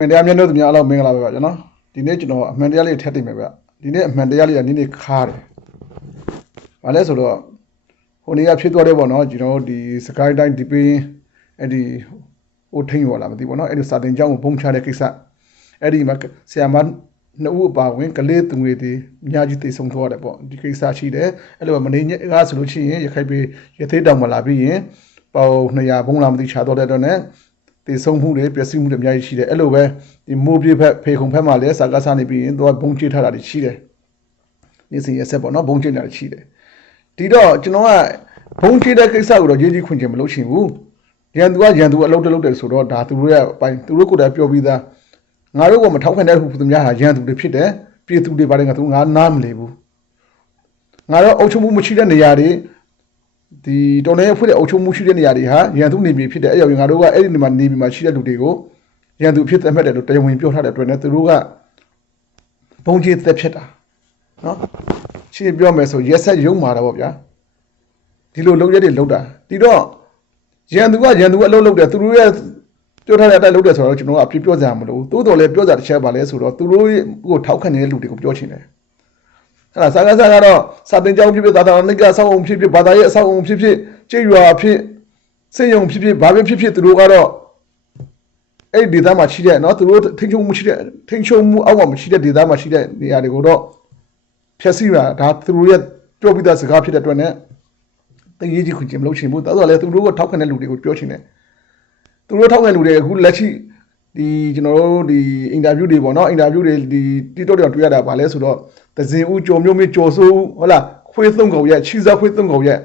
မင်တရားမျက်နှာသူများအလောက်မင်္ဂလာပါဗျာကျွန်တော်ဒီနေ့ကျွန်တော်အမှန်တရားလေးထည့်တင်မယ်ဗျဒီနေ့အမှန်တရားလေးကနည်းနည်းခါတယ်။ဘာလဲဆိုတော့ဟိုနေ့ကဖြစ်သွားတယ်ပေါ့နော်ကျွန်တော်ဒီစကိုင်းတိုင်းဒီပင်းအဲ့ဒီဟိုထိန်ရောလာမသိဘူးနော်အဲ့ဒီစာတင်ကျောင်းကိုပုံချတဲ့ကိစ္စအဲ့ဒီမှာဆရာမနှစ်ဦးအပါဝင်ကလေးသူငွေတွေအများကြီးတည်ဆုံသွားတယ်ပေါ့ဒီကိစ္စရှိတယ်အဲ့လိုမနေညကဆိုလို့ရှိရင်ရခိုင်ပြည်ရသေးတောင်မလာပြီးရင်ပေါ200ဘုံလာမသိချတော့တဲ့တော့ ਨੇ တည်ဆုံမှုတွေပျက်စီးမှုတွေအများကြီးရှိတယ်အဲ့လိုပဲဒီမိုးပြေဖက်ဖေခုံဖက်မှာလည်းစာကားစားနေပြီးရင်သူကဘုံကျိထားတာတွေရှိတယ်နေ့စဉ်ရက်ဆက်ပေါ့နော်ဘုံကျိနေတာတွေရှိတယ်ဒီတော့ကျွန်တော်ကဘုံကျိတဲ့ကိစ္စကိုတော့ရေးကြီးခွင့်ချင်မလုပ်ချင်ဘူးရန်သူကရန်သူအလုပ်တလုပ်တယ်ဆိုတော့ဒါသူတို့ရဲ့အပိုင်းသူတို့ကိုယ်တိုင်ပြောပြီးသားငါတို့ကမထောက်ခံတဲ့ဟုသူများဟာရန်သူတွေဖြစ်တယ်ပြည်သူတွေပါတယ်ငါသူငါနားမလဲဘူးငါတို့အုပ်ချုပ်မှုမရှိတဲ့နေရာတွေ ဒီတော်နေဖွဲ့တဲ့အုပ်ချုပ်မှုရှိတဲ့နေရာတွေဟာရန်သူနေပြီဖြစ်တယ်အဲ့ရောက်ရင်ငါတို့ကအဲ့ဒီနေမှာနေပြီမှာရှိတဲ့လူတွေကိုရန်သူဖြစ်သက်မှတ်တယ်လို့တရားဝင်ပြောထားတဲ့အတွက်နဲ့သူတို့ကဘုံကြီးသက်ဖြစ်တာနော်ရှင်းပြောမယ်ဆိုရက်ဆက်ရုံမာတာပေါ့ဗျာဒီလိုလုံးရက်တွေလုံးတာဒီတော့ရန်သူကရန်သူကအလုံးလုံးတယ်သူတို့ရဲ့ပြောထားတဲ့အတိုင်းလုံးတယ်ဆိုတော့ကျွန်တော်ကအပြစ်ပြောကြမှာမလို့တိုးတော်လည်းပြောကြတစ်ချက်ပါလဲဆိုတော့သူတို့ကိုထောက်ခံနေတဲ့လူတွေကိုပြောချင်တယ် အဲ့ဒါစာကစားကတော့စာသင်ကျောင်းဖြစ်ဖြစ်သာသနာ့ကဆောက်အောင်ဖြစ်ဖြစ်ဘာသာရေးအဆောက်အုံဖြစ်ဖြစ်ကြေးရွာဖြစ်စေယုံဖြစ်ဖြစ်ဘာပဲဖြစ်ဖြစ်သူတို့ကတော့အဲ့ဒီဒေသမှာရှိတဲ့နော်သူတို့ထိချုံမှုရှိတဲ့ထိချုံမှုအောက်မှာမရှိတဲ့ဒေသမှာရှိတဲ့နေရာတွေကိုတော့ဖျက်ဆီးတာဒါသူတို့ရဲ့ပြောပြီးသားစကားဖြစ်တဲ့အတွက်နဲ့တကယ်ကြီးခွင့်ချင်မလို့ချင်ဘူးဒါဆိုလည်းသူတို့ကထောက်ခံတဲ့လူတွေကိုပြောချင်တယ်သူတို့ထောက်ခံလူတွေအခုလက်ရှိ ဒီကျွန်တော်တို့ဒီအင်တာဗျူးတွေပေါ့နော်အင်တာဗျူးတွေဒီတီတော့တွေတွေ့ရတာဗာလဲဆိုတော့သဇင်ဦးကြော်မျိုးမျိုးကြော်ဆိုးဟုတ်လားခွေးသုံးကောင်ရဲ့ချီစားခွေးသုံးကောင်ရဲ့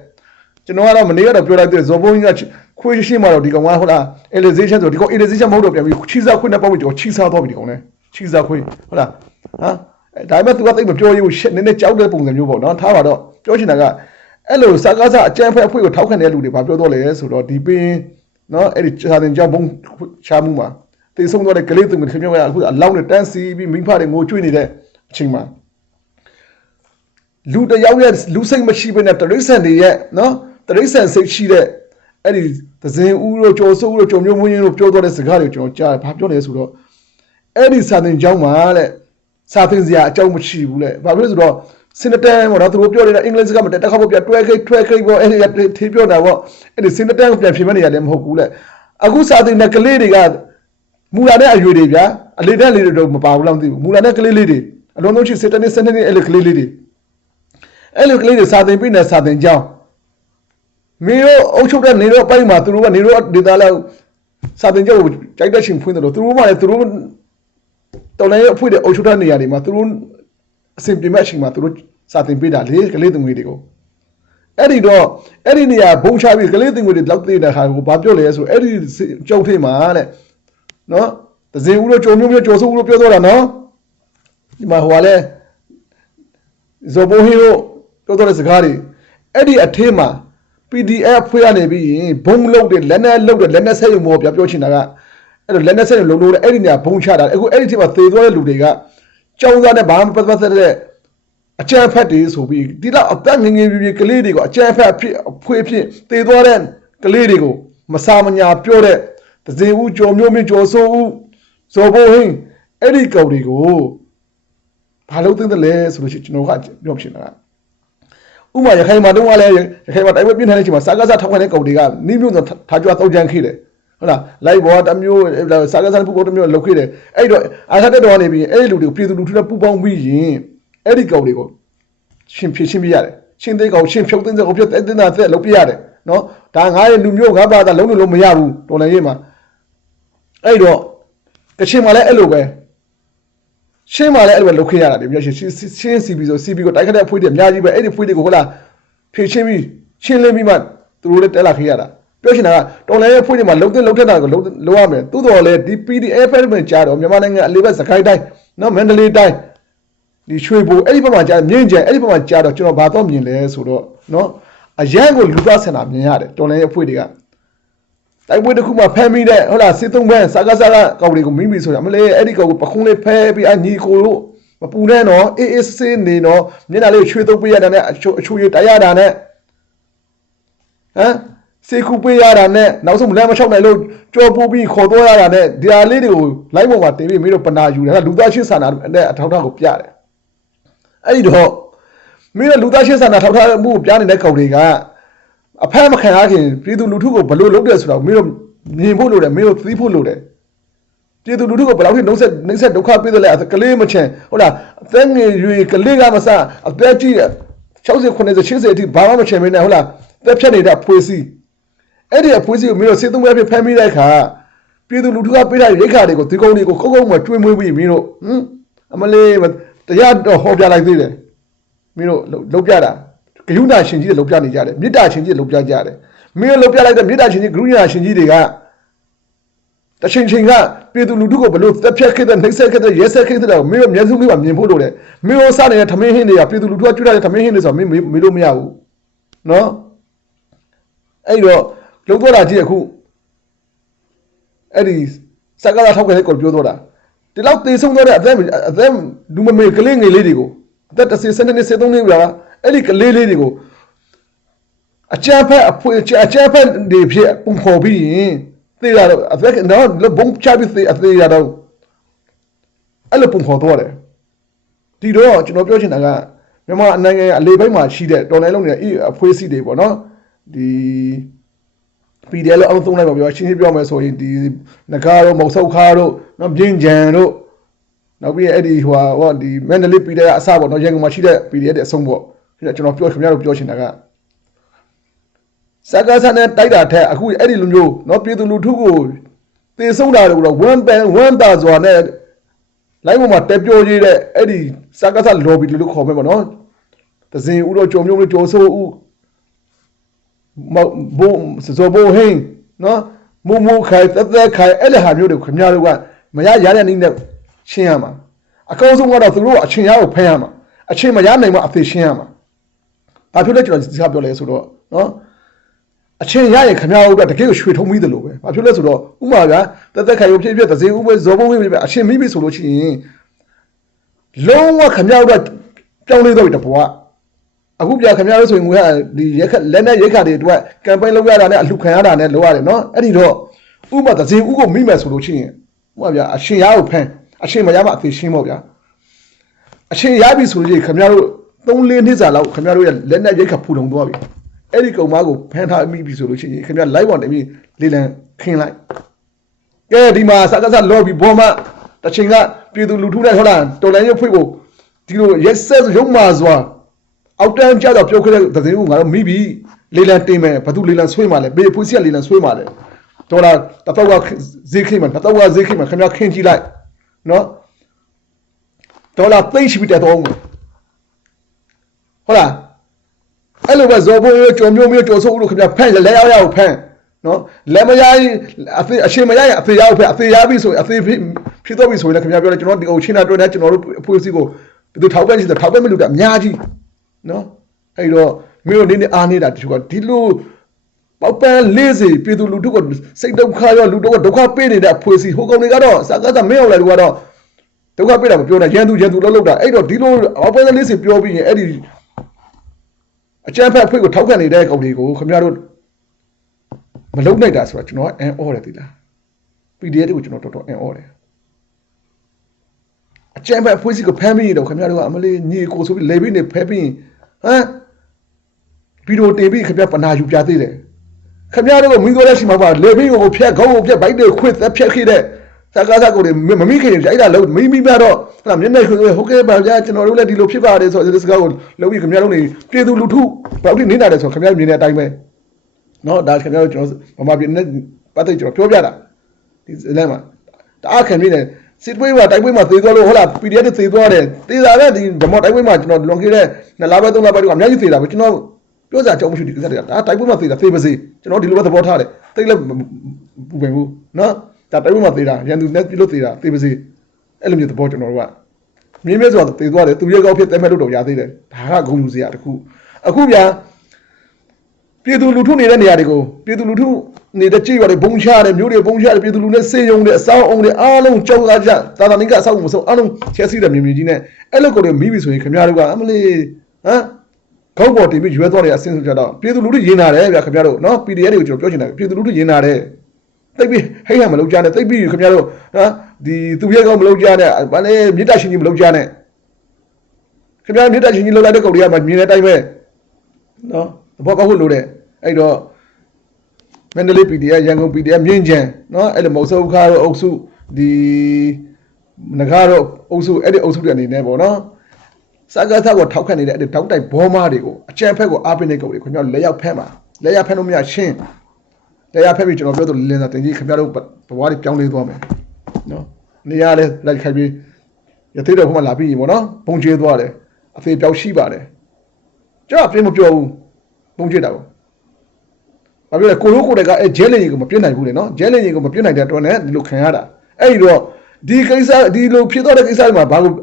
ကျွန်တော်ကတော့မနေ့ကတော့ပြောလိုက်တဲ့ဇော်ဘုန်းကြီးကခွေးရှင်းမှာတော့ဒီကောင်ကဟုတ်လား elization ဆိုဒီကောင် elization မဟုတ်တော့ပြန်ပြီးချီစားခွေးနဲ့ပေါ့ပြီးတော့ချီစားတော့ပြီဒီကောင်နဲ့ချီစားခွေးဟုတ်လားဟမ်ဒါပေမဲ့ तू ကသိမပြောရဘူးရှက်နည်းနည်းကြောက်တဲ့ပုံစံမျိုးပေါ့နော်ထားပါတော့ပြောချင်တာကအဲ့လိုစကားစအကြမ်းဖက်အဖွဲ့ကိုထောက်ခံတဲ့လူတွေဘာပြောတော့လဲဆိုတော့ဒီပင်နော်အဲ့ဒီစာတင်ကြောင့်ဘုံချမှုမှာ တေဆုံးတော့တဲ့ကလေးသူငယ်ခင်ဗျားကအခုအလောင်းနဲ့တန်းစီပြီးမိဖတွေငိုကြွေးနေတဲ့အချိန်မှာလူတယောက်ရဲ့လူစိတ်မရှိဘဲနဲ့တရိษံတွေရဲ့နော်တရိษံစိတ်ရှိတဲ့အဲ့ဒီသဇင်ဦးတို့ကြော်စိုးဦးတို့ကြော်မျိုးမွေးရင်းတို့ပြောတော့တဲ့စကားတွေကိုကျွန်တော်ကြားတယ်ဘာပြောလဲဆိုတော့အဲ့ဒီစာတင်ကြောင်းမှာတဲ့စာသင်စရာအကြောင်းမရှိဘူးလေဘာဖြစ်လဲဆိုတော့စင်တတန်ပေါ့နော်သူတို့ပြောနေတဲ့အင်္ဂလိပ်စကားမတက်တက်ခါပေါ့ပြတွဲခိတ်ထွဲခိတ်ပေါ့အဲ့ဒီကထေးပြောတာပေါ့အဲ့ဒီစင်တတန်ကိုပြန်ပြင်မနေရတယ်မဟုတ်ဘူးလေအခုစာသင်တဲ့ကလေးတွေက မူလာတဲ့အရွယ်တွေဗျာအလေတက်လေးတွေတော့မပါဘူးလားမသိဘူးမူလာတဲ့ကလေးလေးတွေအလုံးလုံးချစ်စတနစ်စနစ်အဲ့လိုကလေးလေးတွေအဲ့လိုကလေးတွေစာသင်ပြီးနေစာသင်ကြောင်းမင်းတို့အုပ်ချုပ်တဲ့နေတော့ပိုက်မှာသူတို့ကနေတော့ဒေတာလောက်စာသင်ကြောင်းကိုကြိုက်တဲ့ရှင်ဖွင့်တယ်လို့သူတို့မှလည်းသူတို့တော်လည်းအဖွင့်တဲ့အုပ်ချုပ်တဲ့နေရာတွေမှာသူတို့အစဉ်ပြမဲ့အချိန်မှာသူတို့စာသင်ပေးတာလေကလေးသူငွေတွေကိုအဲ့ဒီတော့အဲ့ဒီနေရာဘုံချပြီးကလေးသူငွေတွေလောက်သေးတဲ့ခါကိုဘာပြောလဲဆိုအဲ့ဒီကြောက်ထိတ်မှာတဲ့ နော်တစင်ဦးတို့ကြုံမျိုးမျိုးကြော်စိုးဦးတို့ပြောတော့တာနော်ဒီမှာဟိုကလည်းဇော်ဘိုဟီတို့ပြောတော့တဲ့စကားတွေအဲ့ဒီအထင်းမှာ PDF ဖွဲ့ရနေပြီးရင်ဘုံလုတ်တယ်လက်နဲ့လုတ်တယ်လက်နဲ့ဆက်ရုံမောပြပြောချင်တာကအဲ့တော့လက်နဲ့ဆက်ရုံလုံလို့အဲ့ဒီနေရာဘုံချတာအခုအဲ့ဒီထင်းမှာသေသွားတဲ့လူတွေကကြောင်းသားနဲ့ဘာမှပတ်သက်တဲ့အကြမ်းဖက်တွေဆိုပြီးဒီလောက်အသက်ငငယ်ပြပြကလေးတွေကိုအကြမ်းဖက်ဖြစ်အဖွေးဖြစ်သေသွားတဲ့ကလေးတွေကိုမစာမညာပြောတဲ့ တစေဦးကြော်မျိုးမျိုးကြော်ဆိုးဦးဇော်ဘိုဟင်းအဲ့ဒီကောင်တွေကိုဘာလို့သိတယ်လဲဆိုလို့ရှိရင်ကျွန်တော်ကပြောဖြစ်နေတာဥမာရခိုင်မှာတုန်းကလည်းရခိုင်မှာတိုက်ပွဲပြင်းထန်တဲ့အချိန်မှာစာကားစားထောက်ခံတဲ့ကောင်တွေကနိမျိုးဆိုထားကြွတောက်ကြမ်းခဲ့တယ်ဟုတ်လားလိုက်ဘောတစ်မျိုးစာကားစားပူပေါင်းတစ်မျိုးလောက်ခဲ့တယ်အဲ့တော့အာခတ်တဲ့တော်ကနေပြီးအဲ့ဒီလူတွေကိုပြည်သူလူထုနဲ့ပူပေါင်းပြီးရင်အဲ့ဒီကောင်တွေကိုရှင်ဖြစ်ရှင်းပြရတယ်ရှင်သေးကောင်ရှင်ဖြုတ်သိမ်းတဲ့ကောင်ဖြစ်တဲ့တင်တာသက်လုပ်ပြရတယ်နော်ဒါငါရဲ့လူမျိုးငါဘာသာလုံးလို့မရဘူးတော်လည်းရေးမှာ အဲ့တော့ကချင်မှာလည်းအဲ့လိုပဲရှင်းမှာလည်းအဲ့လိုပဲလုပ်ခဲ့ရတာဒီမျိုးရှင်းရှင်းစီပြီးဆိုစီပြီးကိုတိုက်ခတ်တဲ့အဖွေးတွေအများကြီးပဲအဲ့ဒီဖွေးတွေကိုဟုတ်လားဖြည့်ရှင်းပြီးရှင်းလင်းပြီးမှသူတို့လည်းတက်လာခဲ့ရတာပြောချင်တာကတော်လည်းရဲ့ဖွေးတွေမှာလုံတဲ့လုံထက်တာကိုလုံလုံရမယ်သို့တော်လည်းဒီ PDF ဖက်မှကြားတော့မြန်မာနိုင်ငံအလေးဘက်စကိုင်းတိုင်းနော်မန္တလေးတိုင်းဒီရွှေဘိုအဲ့ဒီဘက်မှာကြားမြင့်ကျန်အဲ့ဒီဘက်မှာကြားတော့ကျွန်တော်ဘာတော့မြင်လဲဆိုတော့နော်အရန်ကိုလူသားဆန္ဒမြင်ရတယ်တော်လည်းရဲ့ဖွေးတွေက တိုက်ပွဲတစ်ခုမှဖမ်းမိတဲ့ဟုတ်လားစစ်သုံးဘန်းစာကားစာကားကောင်တွေကိုမိမိဆိုတာမလဲအဲ့ဒီကောင်ကိုပခုံးလေးဖဲပြီးအညီကိုလို့မပူနဲ့နော်အေးအေးဆေးနေနော်မျက်နှာလေးချွေးသုံးပေးရတာနဲ့အချိုအချိုရတရတာနဲ့ဟမ်စေခုပေးရတာနဲ့နောက်ဆုံးလမ်းမလျှောက်နိုင်လို့ကြော်ပိုးပြီးခေါ်တော့ရတာနဲ့ဒီဟာလေးတွေကိုလိုက်ပေါ်မှာတင်ပြီးမင်းတို့ပနာယူတယ်ဟာလူသားချင်းစာနာနဲ့အထောက်အထားကိုပြတယ်အဲ့ဒီတော့မင်းတို့လူသားချင်းစာနာထောက်ထားမှုကိုပြနေတဲ့ကောင်တွေက အဖက်မခံရခင်ပြည်သူလူထုကိုဘယ်လိုလုပ်တယ်ဆိုတော့မင်းတို့မြင်ဖို့လိုတယ်မင်းတို့သိဖို့လိုတယ်ပြည်သူလူထုကိုဘယ်လောက်ထိနှုတ်ဆက်နှိမ့်ဆက်ဒုက္ခပေးတယ်လဲကလေးမချင်ဟုတ်လားအသက်ငယ်ရွယ်ကလေးကမစအသက်ကြီး60 90 80အထိဘာမှမချင်မင်းနဲ့ဟုတ်လားသက်ဖြတ်နေတဲ့ဖွေးစီအဲ့ဒီအဖွေးစီကိုမင်းတို့စေသုံးပွဲဖြစ်ဖမ်းမိတဲ့အခါပြည်သူလူထုကပေးတဲ့ရိတ်ခါတွေကိုဒီကုန်းတွေကိုခုတ်ခုတ်မှကျွေးမွေးပြီးမင်းတို့ဟမ်အမလေးတရားတော့ဟောပြလိုက်သေးတယ်မင်းတို့လုံးပြတာ ဂယုဏရှင်ကြီးတွေလုံးပြနေကြတယ်မေတ္တာရှင်ကြီးတွေလုံးပြကြတယ်မင်းတို့လုံးပြလိုက်တဲ့မေတ္တာရှင်ကြီးဂရုဏာရှင်ကြီးတွေကတချိန်ချိန်ကပြည်သူလူထုကိုဘလို့တက်ဖြတ်ခဲ့တဲ့နှိမ့်ဆက်ခဲ့တဲ့ရဲဆက်ခဲ့တဲ့တော့မင်းတို့မျက်စုံလေးပါမြင်ဖို့လိုတယ်မင်းတို့စနေတဲ့ထမင်းဟင်းတွေကပြည်သူလူထုကကျွတ်တဲ့ထမင်းဟင်းတွေဆိုတော့မင်းမေးလို့မရဘူးနော်အဲ့တော့လုံတော့တာကြည့်အခုအဲ့ဒီစကားသားထောက်ခဲ့တဲ့ကိုပြောတော့တာဒီလောက်သေဆုံးတော့တဲ့အသက်အသက်လူမမေကလေးငယ်လေးတွေကိုအသက်30စနေနေ73နှစ်က အဲ့ဒီကလေးလေးတွေကိုအကြမ်းဖက်အဖွေအကြမ်းဖက်တွေဖြစ်ပုံဖော်ပြီးရင်သေရတော့အသက်တော့ဘုံချပြီးသေအသေးရတော့အဲ့လိုပုံဖော်တော့တယ်ဒီတော့ကျွန်တော်ပြောချင်တာကမြန်မာနိုင်ငံအလေးပိုင်းမှာရှိတဲ့တော်လိုင်းလုံးတွေအဖွေးစီတွေပေါ့နော်ဒီ PDL လို့အောင်သုံးလိုက်ပါပြောရှင်းရှင်းပြောမယ်ဆိုရင်ဒီငကားတို့မုတ်ဆုတ်ခါတို့နော်ပြင်းကြံတို့နောက်ပြီးအဲ့ဒီဟိုဟာဟောဒီမန္တလေး PDL အစပေါ့နော်ရန်ကုန်မှာရှိတဲ့ PDL တဲ့အဆုံးပေါ့ ကျွန်တော်ပြောခင်ဗျားတို့ပြောချင်တာကစကားဆန်နဲ့တိုက်တာထက်အခုအဲ့ဒီလူမျိုးနော်ပြည်သူလူထုကိုတေဆုံးတာလို့တော့ဝမ်ပန်ဝမ်တာဆိုတာနဲ့လိုင်းပေါ်မှာတက်ပြောကြီးတဲ့အဲ့ဒီစကားဆန် lobby လို့ခေါ်မယ်ပေါ့နော်တစင်ဦးတော့ကြုံမျိုးမျိုးကြော်ဆိုးဦးမဘိုးစောဘိုးဟင်းနော်မူမူခိုင်တက်တက်ခိုင်အဲ့ဒီဟာမျိုးတွေခင်ဗျားတို့ကမရရတဲ့နည်းနဲ့ရှင်းရမှာအကောင်းဆုံးကတော့သူတို့အချင်းရကိုဖမ်းရမှာအချင်းမရနိုင်မှအသေးရှင်းရမှာ ဘာဖြစ်လဲကျွန်တော်ဒီစားပြောလဲဆိုတော့နော်အချင်းရရင်ခင်ဗျားတို့ကတကယ်ကိုရွှေထုံးပြီးတယ်လို့ပဲဘာဖြစ်လဲဆိုတော့ဥမာကတက်တက်ခိုင်ရုပ်ဖြစ်ဖြစ်သစေဥပဲဇောဘုံဖြစ်ဖြစ်အချင်းမိပြီဆိုလို့ရှိရင်လုံးဝခင်ဗျားတို့ကပြောင်းလဲတော့တဘွားအခုပြခင်ဗျားတို့ဆိုရင်ငွေကဒီရက်ခလက်နဲ့ရက်ခတွေအတွက်ကမ်ပိန်းလုပ်ရတာနဲ့အလှခံရတာနဲ့လုပ်ရတယ်နော်အဲ့ဒီတော့ဥပမာသစေဥကိုမိမယ်ဆိုလို့ရှိရင်ဥပမာဗျာအရှင်ရကိုဖမ်းအရှင်မရမှအသေးရှင်းပေါ့ဗျာအရှင်ရပြီဆိုလို့ရှိရင်ခင်ဗျားတို့ 3-4နှစ်စာလောက်ခင်ဗျားတို့ရဲ့လက်နဲ့ရက်ခဖူလုံသွားပြီအဲ့ဒီကောင်မကိုဖမ်းထားမိပြီဆိုလို့ရှိရင်ခင်ဗျား live ပေါ်နေပြီးလေလံခင်းလိုက်ကဲဒီမှာစကားစလော်ပြီးဘောမတချင်ကပြည်သူလူထုနဲ့ဟုတ်လားတော်လိုင်းရုပ်ဖွေကိုဒီလိုရက်ဆက်ရုံမာစွာအောက်တန်းကြတော့ပြုတ်ခဲ့တဲ့သတင်းကိုငါတို့မိပြီလေလံတင်မယ်ဘာသူလေလံဆွေးမှလဲဘေးဖွေးစီကလေလံဆွေးမှလဲတော်လားတတော့ကဈေးခိမှတတော့ကဈေးခိမှခင်ဗျားခင်းကြည့်လိုက်နော်ဒေါ်လာသိမ့်ရှိပြီတက်တော့ဦး ဟုတ်လားအဲ့လိုပဲဇော်ဘိုးရောကြော်မျိုးမျိုးကြော်ဆိုးဦးတို့ခင်ဗျာဖန့်လဲရောက်ရောက်ဖန့်နော်လက်မရရင်အဖေအရှင်မရရင်အဖေရောက်ဖက်အဖေရပြီဆိုရင်အဖေဖြစ်တော့ပြီဆိုရင်လည်းခင်ဗျာပြောတယ်ကျွန်တော်ဒီအုပ်ချင်းတာတွေ့နေကျွန်တော်တို့အဖွေးစီကိုဘယ်သူထောက်ပံ့ရှိတယ်ထောက်ပံ့မလို့ကအများကြီးနော်အဲ့တော့မြို့နေနေအားနေတာတချို့ကဒီလိုပေါက်ပန်းလေးစီပြည်သူလူထုကစိတ်ဒုက္ခရောလူတို့ကဒုက္ခပေးနေတဲ့အဖွေးစီဟိုကောင်တွေကတော့စကားစမင်းအောင်လည်းတို့ကတော့ဒုက္ခပေးတာမပြောနဲ့ရန်သူရန်သူလောက်လောက်တာအဲ့တော့ဒီလိုပေါက်ပန်းလေးစီပြောပြီးရင်အဲ့ဒီ အကျန်းဖက်ဖွေးကိုထောက်ခံနေတဲ့ကောင်တွေကိုခင်ဗျားတို့မလုံနိုင်တာဆိုတော့ကျွန်တော်အန်အော်တယ်ဒီလား PDF တွေကိုကျွန်တော်တော်တော်အန်အော်တယ်အကျန်းဖက်ဖွေးစီကိုဖမ်းပြီးတော့ခင်ဗျားတို့ကအမလေးညီကိုဆိုပြီးလေပြီးနေဖဲပြီးဟမ်ဗီဒီယိုတင်ပြီးခင်ဗျားပနာယူပြသေးတယ်ခင်ဗျားတို့ကမင်းတို့လက်ရှိမှာပါလေပြီးကိုဖြတ်ခေါင်းကိုဖြတ်ဘိုက်တွေခွတ်သက်ဖြတ်ခဲ့တဲ့ စကားစကားကိုမမိခင်ကြိုက်တာလို့မိမိပြတော့ဟလာမျက်နှာခွေဟုတ်ကဲ့ပါဗျာကျွန်တော်တို့လည်းဒီလိုဖြစ်ပါတယ်ဆိုတော့ဒီစကားကိုလုံးပြီးခင်ဗျားတို့နေပြည်သူလူထုဘာလို့နေတာလဲဆိုတော့ခင်ဗျားမြင်တဲ့အတိုင်းပဲနော်ဒါခင်ဗျားတို့ကျွန်တော်ဗမာပြည်နဲ့ပတ်သက်ကျွန်တော်ပြောပြတာဒီလမ်းမှာတအားခင်နေတယ်စစ်ပွဲမှာတိုက်ပွဲမှာသေသွားလို့ဟုတ်လား PDF သေသွားတယ်သေတာလည်းဒီဓမ္မတိုက်ပွဲမှာကျွန်တော်လွန်ခဲ့တဲ့နှစ်လပဲသုံးလပဲတော့အများကြီးသေတာပဲကျွန်တော်ပြောစရာအကြောင်းမရှိဒီကိစ္စတွေကဒါတိုက်ပွဲမှာသေတာသေပါစေကျွန်တော်ဒီလိုပဲသဘောထားတယ်သိလည်းပူပင်ဘူးနော် ဒါတိုက်ပွဲမှာသေတာရန်သူနဲ့ပြလို့သေတာသေပါစေအဲ့လိုမျိုးသဘောကျွန်တော်တို့ကမြင်းမြဲဆိုတာသေသွားတယ်သူရဲကောက်ဖြစ်တဲမဲ့လို့တော့ရသေးတယ်ဒါကဂုဏ်ယူစရာတခုအခုဗျာပြည်သူလူထုနေတဲ့နေရာတွေကိုပြည်သူလူထုနေတဲ့ကြည်ရွာတွေဘုံချရတယ်မျိုးတွေဘုံချရတယ်ပြည်သူလူနဲ့စေယုံတွေအစောင်းအောင်တွေအားလုံးကြောက်ကြကြသာသာနိကအစောင်းမဆုံးအားလုံးချက်စီးတဲ့မြင်မြင်ကြီးနဲ့အဲ့လိုကိုတွေမိပြီဆိုရင်ခင်ဗျားတို့ကအမလေးဟမ်ခေါက်ပေါ်တင်ပြီးရွေးသွားတဲ့အဆင့်ဆိုကြတော့ပြည်သူလူထုရင်နာတယ်ဗျခင်ဗျားတို့နော် PDF တွေကိုကျွန်တော်ပြောချင်တယ်ပြည်သူလူထုရင်နာတယ် သိပြီဟိတ်ရမလုပ်ကြနဲ့သိပြီခင်ဗျားတို့နော်ဒီသူရဲကောင်မလုပ်ကြနဲ့ဘာလဲမြေတရှင်ကြီးမလုပ်ကြနဲ့ခင်ဗျားမြေတရှင်ကြီးလောက်လိုက်တဲ့ကောင်တွေကမှမြင်တဲ့အတိုင်းပဲနော်သဘောကောက်ဖို့လိုတယ်အဲ့တော့မန္တလေး PDF ရန်ကုန် PDF မြင်းကြံနော်အဲ့လိုမဟုတ်ဆုံးခါတော့အုပ်စုဒီငကားတော့အုပ်စုအဲ့ဒီအုပ်စုတွေအနေနဲ့ပေါ့နော်စကားသကိုထောက်ခံနေတဲ့အဲ့ဒီတောက်တိုက်ဘောမားတွေကိုအကြံဖက်ကိုအားပေးနေကြတယ်ခင်ဗျားလက်ရောက်ဖက်မှာလက်ရောက်ဖက်လို့မရရှင်း လက်ရောက်ဖက်ပြီးကျွန်တော်ပြောသူလင်းစာတင်ကြီးခင်ဗျားတို့ဘဝတွေပြောင်းလဲသွားမယ်နော်နေရာလဲလိုက်ခိုက်ပြီးရသေးတော့ဘုမလာပြီးပေါ့နော်ပုံချေသွားတယ်အဖေပြောက်ရှိပါတယ်ကျွန်တော်အပြင်းမပြောဘူးပုံချေတာကိုဘာဖြစ်လဲကိုရိုးကိုတွေကအဲဂျဲလင်ကြီးကိုမပြစ်နိုင်ဘူးလေနော်ဂျဲလင်ကြီးကိုမပြစ်နိုင်တဲ့အတွက်နဲ့ဒီလိုခံရတာအဲ့ဒီတော့ဒီကိစ္စဒီလိုဖြစ်တော့တဲ့ကိစ္စတွေမှာဘာလို့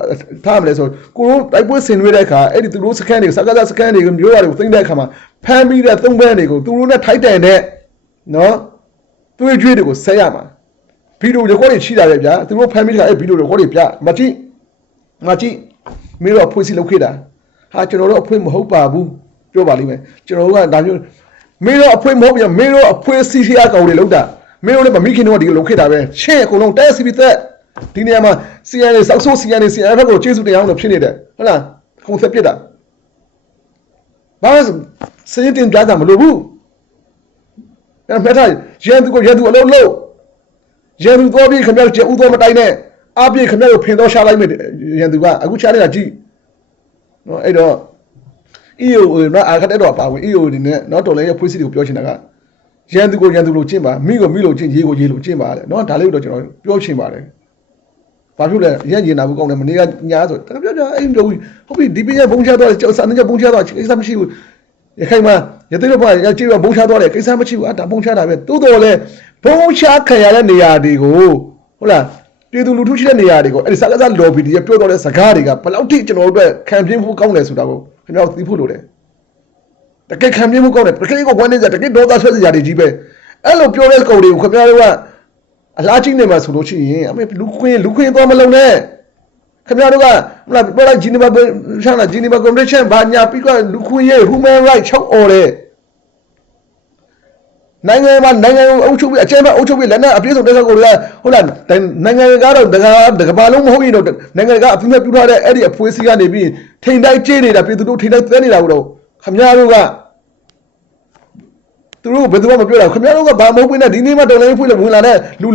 ထားမလဲဆိုကိုရိုးတိုက်ပွဲဆင်နွှဲတဲ့အခါအဲ့ဒီသူတို့စကန်တွေစကားစကန်တွေကိုမျိုးရတယ်ကိုသိမ့်တဲ့အခါမှာဖမ်းပြီးတဲ့သုံးဘန်းတွေကိုသူတို့နဲ့ထိုက်တန်တဲ့ နော်သွေးကြွေးတွေကိုဆက်ရမှာဗီဒီယိုရေကောတွေရှိတာပဲဗျာသူတို့ဖမ်းပြီးတဲ့အခါအဲ့ဗီဒီယိုရေကောတွေပြမကြည့်မကြည့်မင်းတို့အဖွေးစီလုပ်ခဲ့တာဟာကျွန်တော်တို့အဖွေးမဟုတ်ပါဘူးပြောပါလိမ့်မယ်ကျွန်တော်တို့ကဒါမျိုးမင်းတို့အဖွေးမဟုတ်ပြန်မင်းတို့အဖွေးစီစီအကောင်တွေလုပ်တာမင်းတို့လည်းမမိခင်တို့ကဒီလိုလုပ်ခဲ့တာပဲရှင်းအကုန်လုံးတက်စီပြီးသက်ဒီနေရာမှာ CN စောက်ဆိုး CN CN ဘက်ကိုကျေးဇူးတရားအောင်လို့ဖြစ်နေတယ်ဟုတ်လားခုံဆက်ပြစ်တာဘာလို့စရင်တင်ပြတာမလို့ဘူး အဲ့မဲ့ထားရန်သူကိုရန်သူအလုံးလုံးရန်သူတော့ပြီးခင်ဗျားတို့ကျဦးတော့မတိုင်းနဲ့အပြည့်ခင်ဗျားတို့ဖင်တော့ရှာလိုက်မယ်ရန်သူကအခုချားနေတာကြည့်နော်အဲ့တော့ EO နော်အခက်တဲ့တော့ပါဝင် EO ဒီနဲ့နော်တော်လည်းရဲ့ဖွေးစီတွေကိုပြောချင်တာကရန်သူကိုရန်သူလို့ကျင့်ပါမိကိုမိလို့ကျင့်ရေးကိုရေးလို့ကျင့်ပါလေနော်ဒါလေးတော့ကျွန်တော်ပြောချင်ပါတယ်ဘာဖြစ်လဲရန်ကျင်တာဘူးကောင်းတယ်မနေ့ကညာဆိုတကယ်ပြောကြအဲ့လိုဟုတ်ပြီဒီပြည့်ဘုံချသွားတယ်ကျောက်စာနေဘုံချသွားကိစ္စမရှိဘူး ရခိုင်မှာရသေးတော့ဘာရကြည့်ရဘုံချသွားတယ်ကိစ္စမရှိဘူးအတာဘုံချတာပဲတိုးတော်လဲဘုံချခံရတဲ့နေရာတွေကိုဟုတ်လားပြည်သူလူထုရှိတဲ့နေရာတွေကိုအဲ့ဒီစကားစားလော်ဘီတွေပြောတော့တဲ့စကားတွေကဘယ်လောက်ထိကျွန်တော်တို့အတွက်ခံပြင်းဖို့ကောင်းတယ်ဆိုတာကိုခင်ဗျားတို့သိဖို့လိုတယ်တကယ်ခံပြင်းဖို့ကောင်းတယ်တကယ်ကိုဝမ်းနေကြတကယ်ဒေါသဆွဲစရာတွေကြီးပဲအဲ့လိုပြောတဲ့ကောင်တွေကိုခင်ဗျားတို့ကအလားချင်းနေမှာဆိုလို့ရှိရင်အမေလူခွင်းလူခွင်းသွားမလုံးနဲ့ ခင်ဗျားတို့ကဟလာပြောလိုက်ဂျီနီဗာရှမ်းလာဂျီနီဗာကွန်ဗင်းရှင်းဘာညာပြီးကလူခွင်းရဲ့ human right ချုပ်អော်တယ်နိုင်ငံမှာနိုင်ငံအုပ်ချုပ်ပြီးအကျဉ်းမဲ့အုပ်ချုပ်ပြီးလက်နက်အပြည့်စုံတက်ဆက်ကိုတွေကဟုတ်လားနိုင်ငံကတော့တကားတကဘာလုံးမဟုတ်ရင်တော့နိုင်ငံကအပြည့်မဲ့ပြုထားတဲ့အဲ့ဒီအဖွေးစီကနေပြီးထိန်တိုက်ကျင်းနေတာပြည်သူတို့ထိန်တိုက်သဲနေတာတော့ခမများတို့ကသူတို့ဘယ်သူမှမပြောတာခမများတို့ကဘာမဟုတ်ဘူးနဲ့ဒီနေ့မှတော်လိုင်းဖွေးလို့ဝင်လာတဲ့လူ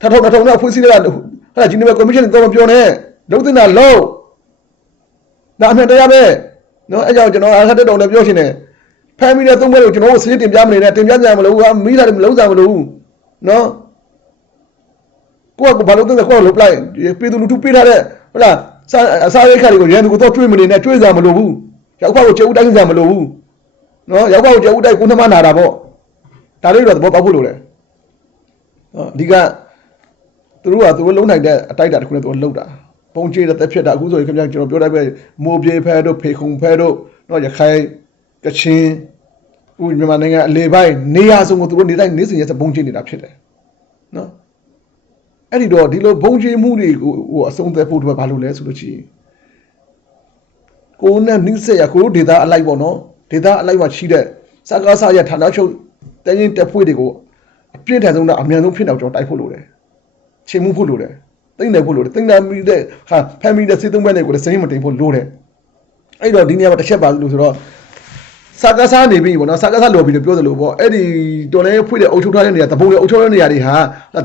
ထထောင်ထထောင်နဲ့ဖွေးစီတွေကဟာဂျီနီဗာကော်မရှင်တော့မပြောနဲ့ လုံးတင်တာလုံးဒါအမှန်တရားပဲနော်အဲကြောင့်ကျွန်တော်အားခတ်တဲ့တော်လည်းပြောရှင်တယ်ဖမ်းမိတဲ့သုံးဘက်ကိုကျွန်တော်တို့စည်တင်ပြမနေနဲ့တင်ပြကြမလို့ကမိတာတွေမလုံးစားမလို့နော်ကိုကဘာလို့တဲ့ကိုလုံးပလိုက်ပြည်သူလူထုပေးထားတဲ့ဟုတ်လားအစားရိတ်ခါတွေကိုရန်သူကတော့တွေးမနေနဲ့တွေးစားမလို့ဘူးရောက်ခွာကိုကျေဦးတိုင်းစားမလို့ဘူးနော်ရောက်ခွာကိုကျေဦးတိုင်းကိုနှမနာတာပေါ့ဒါလေးတော့သဘောပေါက်ဖို့လိုတယ်နော်အဓိကသူတို့ကသူတို့လုံးနိုင်တဲ့အတိုက်တာတစ်ခုနဲ့သူတို့လှုပ်တာ ပုံချေတဲ့တက်ဖြစ်တာအခုဆိုရင်ခင်ဗျာကျွန်တော်ပြောလိုက်ပဲမိုးပြေဖဲတို့ဖေခုံဖဲတို့နော်ရခိုင်ကချင်းဥမြန်မာနိုင်ငံအလေပိုင်းနေရာစုံကိုသူတို့နေတိုင်းနေစဉ်ရက်စပုံချေနေတာဖြစ်တယ်နော်အဲ့ဒီတော့ဒီလိုဘုံချေမှုတွေကိုဟိုအဆုံးသက်ဖို့အတွက်ဘာလို့လဲဆိုလို့ရှိရင်ကိုနဲ့နှိစက်ရကိုတို့ဒေတာအလိုက်ပေါ့နော်ဒေတာအလိုက်မှာရှိတဲ့စကားဆရဌာနချုပ်တန်းချင်းတက်ဖွဲ့တွေကိုအပြည့်ထန်ဆုံးနဲ့အမြန်ဆုံးဖြစ်အောင်ကျွန်တော်တိုက်ဖို့လိုတယ်ချိန်မှုဖို့လိုတယ် တိမ့်တယ်ဖို့လိုတယ်တိမ့်တာမိတဲ့ဟာဖမ်းမိတဲ့စေသုံးဘက်တွေကိုလည်းစိမ့်မတင်ဖို့လိုတယ်အဲ့တော့ဒီနေရာမှာတစ်ချက်ပါလို့ဆိုတော့စကားစားနေပြီပေါ့နော်စကားစားလော်ပြီးလို့ပြောသလိုပေါ့အဲ့ဒီတော်လဲဖွင့်တဲ့အုပ်ချုပ်ထားတဲ့နေရာတပုံတွေအုပ်ချုပ်တဲ့နေရာတွေဟာ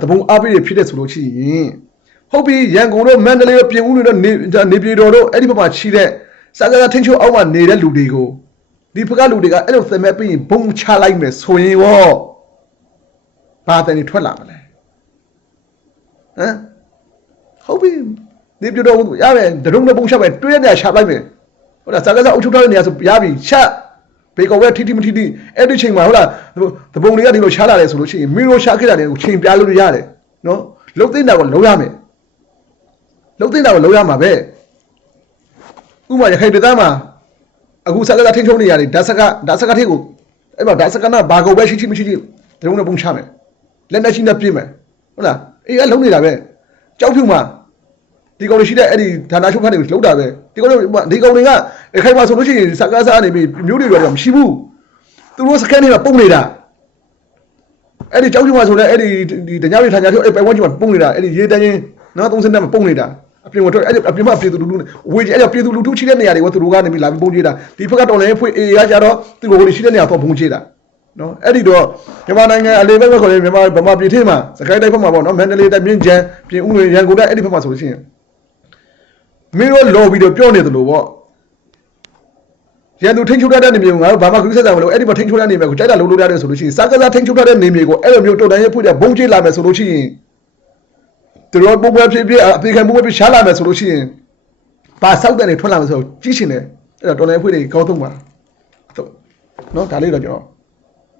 တပုံအားပေးတွေဖြစ်တဲ့ဆိုလို့ရှိရင်ဟုတ်ပြီရန်ကုန်တို့မန္တလေးတို့ပြင်ဦးတို့နေနေပြည်တော်တို့အဲ့ဒီဘက်မှာရှိတဲ့စကားစားထင်းချိုးအောက်မှာနေတဲ့လူတွေကိုဒီဘက်ကလူတွေကအဲ့လိုသင်မဲ့ပြီးရင်ဘုံချလိုက်မယ်ဆိုရင်ရောဘာတန်နေထွက်လာမလဲဟမ် ဟုတ်ပြီဒီပြတော့ရမယ်ဒရုံနဲ့ပုံချက်ပဲတွဲတဲ့နေရာရှာလိုက်မယ်ဟုတ်လားစကားစားအုပ်ချုပ်ထားတဲ့နေရာဆိုရပြီချက်ဘေကောဝဲထိထိမထိထိအဲ့ဒီချိန်မှာဟုတ်လားသဘုံတွေကဒီလိုရှားလာတယ်ဆိုလို့ရှိရင်မီရိုရှားခဲ့တာတွေကိုချိန်ပြလို့ရတယ်နော်လှုပ်သိမ်းတာကိုလှုပ်ရမယ်လှုပ်သိမ်းတာကိုလှုပ်ရမှာပဲဥပမာရခိုင်ဒေသမှာအခုစကားစားထိချုံနေရတယ်ဓာတ်စကားဓာတ်စကားထိကိုအဲ့မှာဓာတ်စကားနာဘာကောဝဲရှိရှိမရှိရှိဒရုံနဲ့ပုံချမယ်လက်နဲ့ရှိနဲ့ပြည့်မယ်ဟုတ်လားအေးကလုံးနေတာပဲကြောက်ဖြူမှာ ဒီကောင်တွေရှိတဲ့အဲ့ဒီဌာနချုပ်ခန်းတွေကိုလှုပ်တာပဲဒီကောင်တွေဒီကောင်တွေကခိုင်ပါဆိုလို့ရှိရင်စကားစားနေပြီမျိုးတွေတော့မရှိဘူးသူတို့စကန်တွေကပုံနေတာအဲ့ဒီကြောက်ကြမှာဆိုလည်းအဲ့ဒီဒီတညာတွေဌာနချုပ်အဲ့ပိုင်ဝန်းကျင်မှာပုံနေတာအဲ့ဒီရေတန်းချင်းနော်30တက်မှာပုံနေတာအပြင်ကတော့အဲ့ဒီအပြင်မှာပြည်သူလူထုဝေးအဲ့ဒီပြည်သူလူထုရှိတဲ့နေရာတွေကိုသူတို့ကနေပြီးလာပြီးပုံကြည့်တာဒီဘက်ကတော်လည်းဖွေအေးရကြတော့သူတို့ကိုရှိတဲ့နေရာတော့ပုံကြည့်တာနော်အဲ့ဒီတော့မြန်မာနိုင်ငံအလေးဘက်ဘက်ခေါ်ရင်မြန်မာဗမာပြည်ထဲမှာစကိုင်းတိုင်းဘက်မှာပေါ့နော်မန္တလေးတိုင်းမြင်းချမ်းပြင်ဦးလွင်ရန်ကုန်တိုင်းအဲ့ဒီဘက်မှာဆိုလို့ရှိရင် မင်းတို့လော်ပြီးတော့ပြောနေတယ်လို့ပေါ့ရန်သူထိန်းချုပ်တဲ့နေမြေကိုငါတို့ဘာမှကူးဆက်တာမလို့အဲ့ဒီမှာထိန်းချုပ်တဲ့နေမြေကိုကြိုက်တာလုံးလို့ရတယ်ဆိုလို့ရှိရင်စကားစားထိန်းချုပ်တဲ့နေမြေကိုအဲ့လိုမျိုးတုတ်တန်းရဖွင့်တဲ့ဘုံကျလာမယ်ဆိုလို့ရှိရင်သူတို့ပုံပွဲဖြစ်ဖြစ်အပေခံပုံပွဲဖြစ်ရှားလာမယ်ဆိုလို့ရှိရင်ဘာဆောက်တဲ့နေထွက်လာမယ်ဆိုတော့ကြီးရှင်တယ်အဲ့တော့တော်လည်းဖွင့်တွေကောင်းဆုံးပါနော်ဒါလေးတော့ကျွန်တော်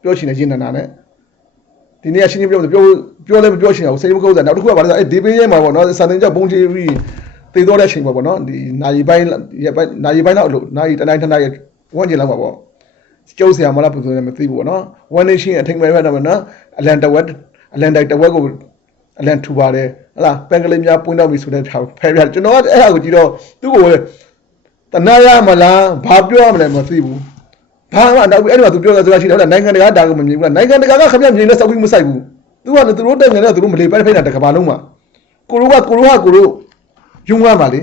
ပြောချင်တဲ့ရင်းနာနာနဲ့ဒီနေ့ကရှင်းရှင်းပြောပြောပြောလည်းမပြောချင်အောင်စိတ်မကုန်းစားနောက်တစ်ခုကဘာလဲဆိုအဲ့ဒီဘေးရဲမှာပေါ့နော်စာတင်ကြောက်ဘုံချီပြီး တည်တော့တဲ့အချိန်ပေါ့နော်ဒီနိုင်ပိုင်းရပိုင်းနိုင်ပိုင်းတော့အလို့နိုင်တနိုင်တနိုင်ဝန်းကျင်လောက်ပါပေါ့ကျုပ်ဆရာမလားပုံစံနဲ့မသိဘူးပေါ့နော် one nation အထင်မဲ့ပဲတော့နော်အလန်တဝက်အလန်တိုက်တဝက်ကိုအလန်ထူပါတယ်ဟလားပန်ကလေးများပွင့်တော့ပြီဆိုတဲ့ဖဲပြကျွန်တော်ကအဲ့ဟာကိုကြည့်တော့သူ့ကိုတနာရမလားဘာပြောရမလဲမသိဘူးဘာမှနောက်ပြီးအဲ့ဒီမှာသူပြောတဲ့စကားရှိတယ်ဟုတ်လားနိုင်ငံတကာဒါကမမြင်ဘူးလားနိုင်ငံတကာကခမမြင်နေစောက်ပြီးမဆိုင်ဘူးသူကလည်းသူတို့တက်နေတယ်သူတို့မလေးပဲဖိနေတာတကဘာလုံးမှာကိုရိုးကကိုရိုးကကိုရိုး ယုံရမှာလေ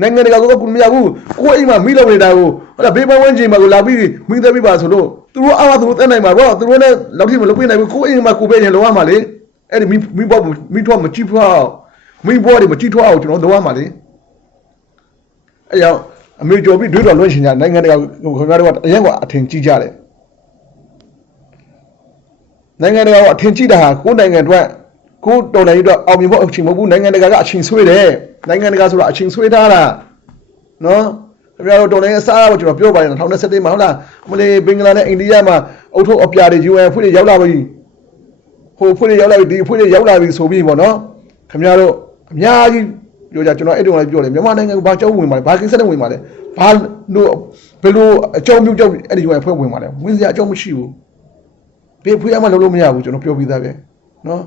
နိုင်ငံတကာကကိုမရဘူးကိုအိမ်မှာမိလုံနေတာကိုဟုတ်လားဘေးပန်းဝန်းကျင်မှာကိုလာပြီးမိသက်ပြီးပါဆိုလို့သူတို့အားမသူတို့တက်နိုင်မှာပေါ့သူတို့လည်းလောက်ထိမလုပ်ပြနိုင်ဘူးကိုအိမ်မှာကိုပဲရင်လောရမှာလေအဲ့ဒီမိမိဘောမိထွားမကြည့်ဖွားမိဘောတွေမကြည့်ထွားအောင်ကျွန်တော်လောရမှာလေအဲ့ရောက်အမေကျော်ပြီးတွေးတော်လွှင့်ရှင်ကြနိုင်ငံတကာခင်ဗျားတို့ကအရင်ကအထင်ကြီးကြတယ်နိုင်ငံတကာကအထင်ကြီးတာဟာကိုယ်နိုင်ငံအတွက် ကိုယ်တော်လည်းအတွက်အောင်မြင်ဖို့အချိန်မဟုတ်ဘူးနိုင်ငံတကာကအချိန်ဆွေးတယ်နိုင်ငံတကာဆိုတာအချိန်ဆွေးထားတာနော်ခင်ဗျားတို့တော်လည်းအစားအဖို့ကျွန်တော်ပြောပါတယ်2017မှာဟုတ်လားမလေးဘင်္ဂလားနဲ့အိန္ဒိယမှာအုတ်ထုတ်အပြာတွေ UN ဖွဲ့တွေရောက်လာပြီဟိုဖွဲ့တွေရောက်လာပြီဒီဖွဲ့တွေရောက်လာပြီဆိုပြီးပေါ့နော်ခင်ဗျားတို့အများကြီးပြောကြကျွန်တော်အဲ့တုန်းကလည်းပြောတယ်မြန်မာနိုင်ငံကဘာကြောက်ဝင်ပါလဲဘာကိစ္စနဲ့ဝင်ပါလဲဘာလို့ဘယ်လိုအကြောင်းပြုတ်ကြောက်အဲ့ဒီ UN ဖွဲ့ဝင်ပါလဲဝင်စရာအကြောင်းမရှိဘူးဘေးဖွဲ့ရမှလုပ်လို့မရဘူးကျွန်တော်ပြောပြီးသားပဲနော်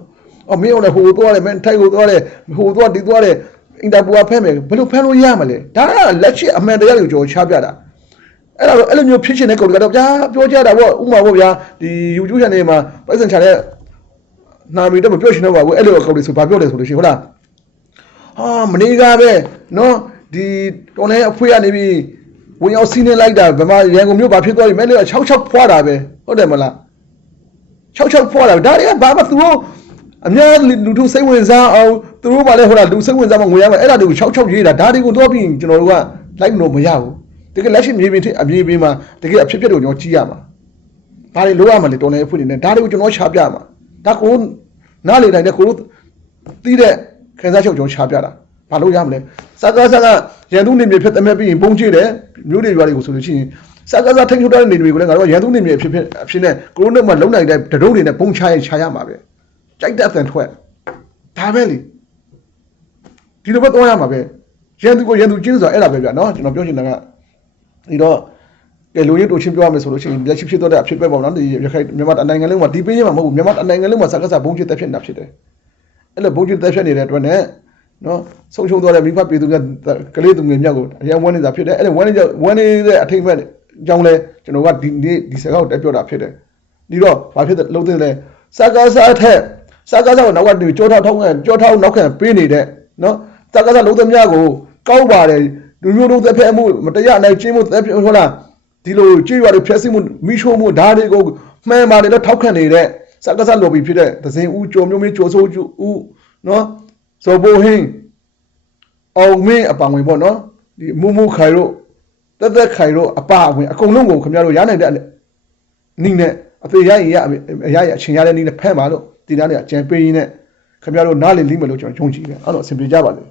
အော်မင်းတို့လည်းဟိုသွားတယ်မင်းထိုက်ကိုသွားတယ်ဟိုသွားဒီသွားတယ်အင်တာပူကဖဲမယ်ဘယ်လိုဖဲလို့ရမလဲဒါကလက်ရှိအမှန်တရားကိုကျွန်တော်ချပြတာအဲ့ဒါတော့အဲ့လိုမျိုးဖြစ်ရှင်တဲ့ကောင်တွေကတော့ဗျာပြောကြတာပေါ့ဥမာပေါ့ဗျာဒီ YouTube channel မှာပိုက်ဆံချတဲ့နာမည်တော့မပြောရှင်တော့ပါဘူးအဲ့လိုကောင်တွေဆိုဘာပြောလဲဆိုလို့ရှိရင်ဟုတ်လားဟာမနေကားပဲနော်ဒီတော်လဲအဖွေးကနေပြီးဝင်ရောက်စီးနေလိုက်တာဗမာရန်ကုန်မြို့ဘာဖြစ်သွားပြီမဲလို့66ဖွာတာပဲဟုတ်တယ်မလား66ဖွာတာဒါတွေကဘာမှသူတို့ အများလူထုစိတ်ဝင်စားအောင်သူတို့ဘာလဲဟိုလားလူစိတ်ဝင်စားမှငွေရမယ်အဲ့ဒါတွေကို66ရေးတာဒါတွေကိုတော့ပြီးကျွန်တော်တို့ကလိုက်လို့မရဘူးတကယ်လက်ရှိမြေပြင်ထိအမြေပြင်မှာတကယ်အဖြစ်ဖြစ်တော့ကျွန်တော်ကြည့်ရမှာဘာတွေလိုရမှာလဲတော်လဲအဖွေးနေဒါတွေကိုကျွန်တော်ရှာပြမှာဒါကိုနားလေတိုင်းတဲ့ကိုတို့တီးတဲ့ခံစားချက်ကျွန်တော်ရှာပြတာဘာလို့ရမလဲစကားစကားရန်သူနေမြေဖြစ်တဲ့မဲ့ပြီးရင်ပုံချတယ်မျိုးတွေရွာတွေကိုဆိုလို့ရှိရင်စကားစကားထိန်းချုပ်တဲ့နေတွေကိုလည်းငါတို့ရန်သူနေမြေဖြစ်ဖြစ်အဖြစ်နဲ့ကိုရိုနာမှာလုံနိုင်တဲ့တရုပ်တွေနဲ့ပုံချရင်ချရမှာပဲ ကြိုက်တဲ့အသံထွက်ဒါပဲလေဒီလိုပဲသွားရမှာပဲရန်သူကိုရန်သူကျင်းဆိုတာအဲ့ဒါပဲဗျာနော်ကျွန်တော်ပြောချင်တာကဒီတော့ကဲလူရင်းတို့ချင်းပြောရမယ်ဆိုလို့ရှိရင်လက်ရှိဖြစ်တော့တဲ့အဖြစ်ပဲပေါ့နော်ဒီရခိုင်မြန်မာနိုင်ငံလုံးမှာဒီပေးရမှာမဟုတ်ဘူးမြန်မာနိုင်ငံလုံးမှာစကားစဘုံချစ်တက်ဖြစ်နေတာဖြစ်တယ်အဲ့လိုဘုံချစ်တက်ဖြစ်နေတဲ့အတွက်နဲ့နော်ဆုံးရှုံးသွားတဲ့မိဘပြည်သူကကလေးသူငယ်မြောက်ကိုအရင်ဝန်းနေတာဖြစ်တယ်အဲ့ဒါဝန်းနေဝန်းနေတဲ့အထိတ်မဲ့အကြောင်းလဲကျွန်တော်ကဒီနေ့ဒီစကားကိုတက်ပြောတာဖြစ်တယ်ဒီတော့ဘာဖြစ်တယ်လုံးသိတယ်စကားစားထက် စကားစားကိုနောက်ကကြောထောက်ထောက်ခံကြောထောက်နောက်ခံပေးနေတဲ့နော်စကားစားလုံးသမျှကိုကောက်ပါတယ်လူမျိုးတို့သက်ဖက်မှုမတရားနိုင်ကျင်းမှုသက်ဖက်ဟုတ်လားဒီလိုကြွေးရွာတွေဖျက်ဆီးမှုမိရှို့မှုဓာတ်တွေကိုမှန်ပါတယ်လို့ထောက်ခံနေတဲ့စကားစားလော်ဘီဖြစ်တဲ့ဒဇင်ဦးကျော်မျိုးမင်းကျော်စိုးဦးနော်ဇော်ဘိုဟင်းအောင်မင်းအပောင်ဝင်ပေါ့နော်ဒီမူမူခိုင်တို့တက်တက်ခိုင်တို့အပအဝင်အကုန်လုံးကိုခင်ဗျားတို့ရနိုင်တဲ့နီးနဲ့အသေးရရင်ရအရရအချင်းရတဲ့နီးနဲ့ဖဲ့ပါလို့ ဒီသားနဲ့အကြံပေးရင်းနဲ့ခင်ဗျားတို့နားလည်လိမ့်မယ်လို့ကျွန်တော်ယုံကြည်တယ်အဲ့တော့အဆင်ပြေကြပါလေ